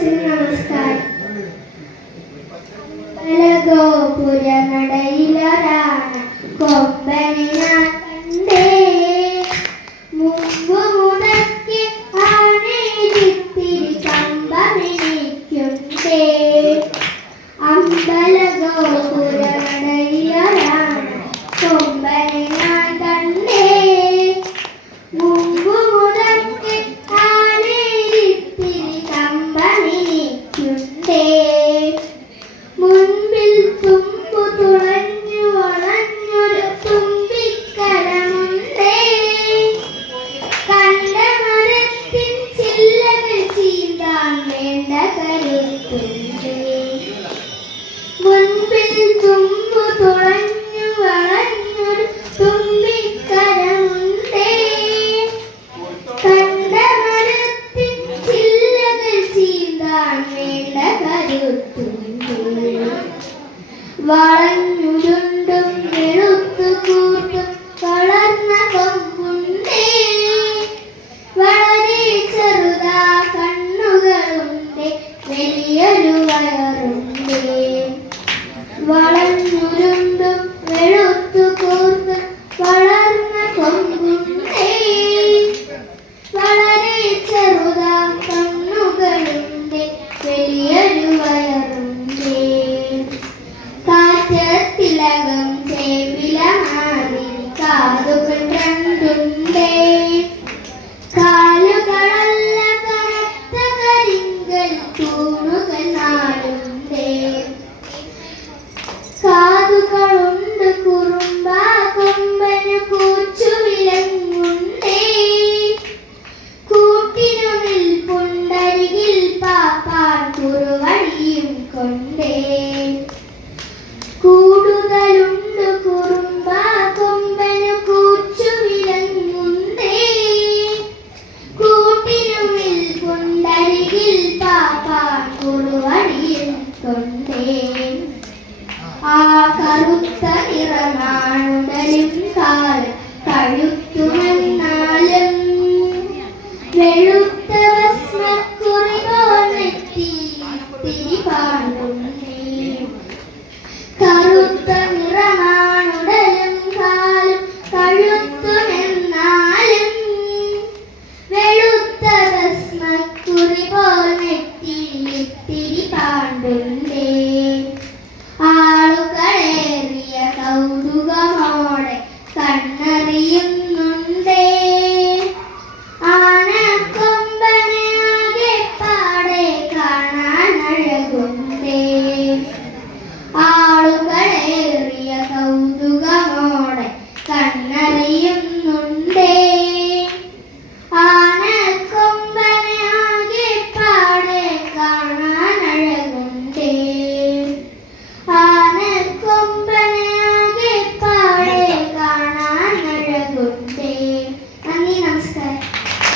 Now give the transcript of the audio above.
ക്ലാസ്സിന് നമസ്കാരം. ഗോപുര നടയിലൊരാന കൊമ്പനെ ഞാൻ കണ്ടേ. മുമ്പ് മുടക്കി ആനയിത്തിരി കമ്പമെനിക്കുണ്ടേ. അമ്പല ഗോപുര നടയിലൊരാന കൊമ്പനെ ഞാൻ കണ്ടേ. മുമ്പ് മുടക്കി ആനയിത്തിരി കമ്പമെനിക്കുണ്ടേ. മുൻപിൽ തുമ്പു തുളഞ്ഞു വളഞ്ഞൊരു തുമ്പിക്കരമുണ്ടേ. കണ്ട മരത്തിൻ ചില്ലകൾ ചീന്താൻ വേണ്ട കരുത്തുണ്ടേ. മുൻപിൽ തുമ്പു തുളഞ്ഞു വളഞ്ഞൊരു തുമ്പിക്കരമുണ്ടേ. കണ്ട മരത്തിൻ ചില്ലകൾ ചീന്താൻ വേണ്ട കരുത്തുണ്ടേ. വളഞ്ഞുരുണ്ടും വെളുത്തു കൂർത്തും വളർന്ന കൊമ്പുണ്ടേ. വളരെ ചെറുതാ കണ്ണുകളുണ്ട്, വലിയൊരു വയറുണ്ടേ. വളഞ്ഞുരുണ്ടും വെളുത്തു കൂർത്തും വളർന്ന കൊമ്പുണ്ടേ. വളരെ ചെറുതാ കണ്ണുകളുണ്ട്, വലിയൊരു വയറുണ്ടേ. കാറ്റത്തിലകം ചേമ്പില മാതിരി കാതുകൾ രണ്ടുണ്ടേ. കാലുകളല്ല കറുത്ത കരിങ്കൽ തൂണുകൾ നാലുണ്ടേ. കാതുകളുണ്ട് കുറുമ്പാ കൊമ്പന് കൂച്ചു വിലങ്ങുണ്ടേ. കൂട്ടിനു നിൽപ്പുണ്ടരികിൽ പാപ്പാൻ കുറുവടിയും കൊണ്ടേ. കൂടുതലുണ്ട് കുറുമ്പാ കൊമ്പനു കൂച്ചു വിലങ്ങുണ്ടേ. കൂട്ടിനു നിൽപ്പുണ്ടരികിൽ പാപ്പാൻ കുറുവടിയും കൊണ്ടേ. ആ കറുത്ത നിറമാണുടലും കാലം കഴുത്തുമെന്നാലും വെളു